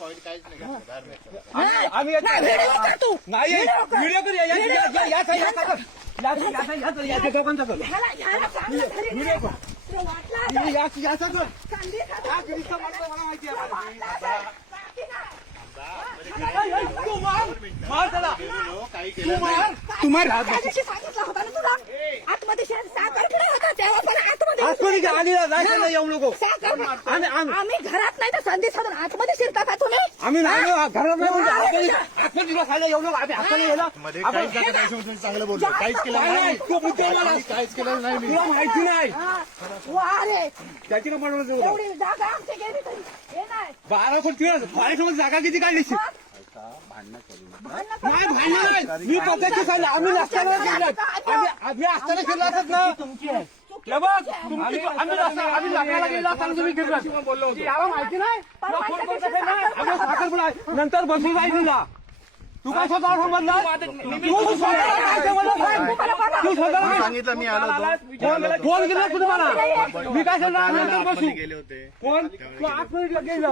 Point काहीच नाही घेतलं, बाहेर नाही. आम्ही नाही, व्हिडिओ कर तू. नाही व्हिडिओ करूया या दोघांचा करू. ह्याला चांगलं घरी नाही. तुला वाटलं आता? याचा कर चांदी खातो. हा घरीचा माणूस मला माहिती आहे. वाटलं असेल. बाकी नाही. तू मार त्याला. गेलेलो, काही तू केलं मार नाही. तू मार त्या दिवशी सांगितलं होतं ना तुला आतमध्ये साखरपुडा होता तेव्हा पण आतमध्ये आलीला जायचं येऊ नको. आम्ही घरात नाही तर संधी साधून आतमध्ये शिरता का तुम्ही? आम्ही नाही घरात नाही म्हणजे आतमध्ये तुला खायला येऊ नको. आम्ही हाताने गेला मध्ये काहीच नका त्याच्यावर तुम्ही चांगलं बोललो, काहीच केलं नाही. तू मुद्द्याला काहीच केलं नाही मी. तुला माहिती नाही वा रे त्याची का म्हणून एवढी जागा आमची गेली तरी हे नाही 12 कोटी बाळेसोबत जागा किती काढली भांडणं नाही भांडण नाही. मी पद्धती सांगितलं आम्ही नसताना केलं आम्ही असताना केलं असत ना तुमची आम्ही लग्नाला गेलो असताना तुम्ही केलं बोललो होतो याला माहिती नाही तुला फोन करून कसं नाही आम्ही साखरपुडा आहे. नंतर बसून जाईल तुला तू काय स्वतः समजला तू स्वतः सांगितलं मी आलो होतो. फोन केला तुम्ही मला मी काय सांगणार नंतर बसू गेले होते. फोन तू आतमध्ये गेला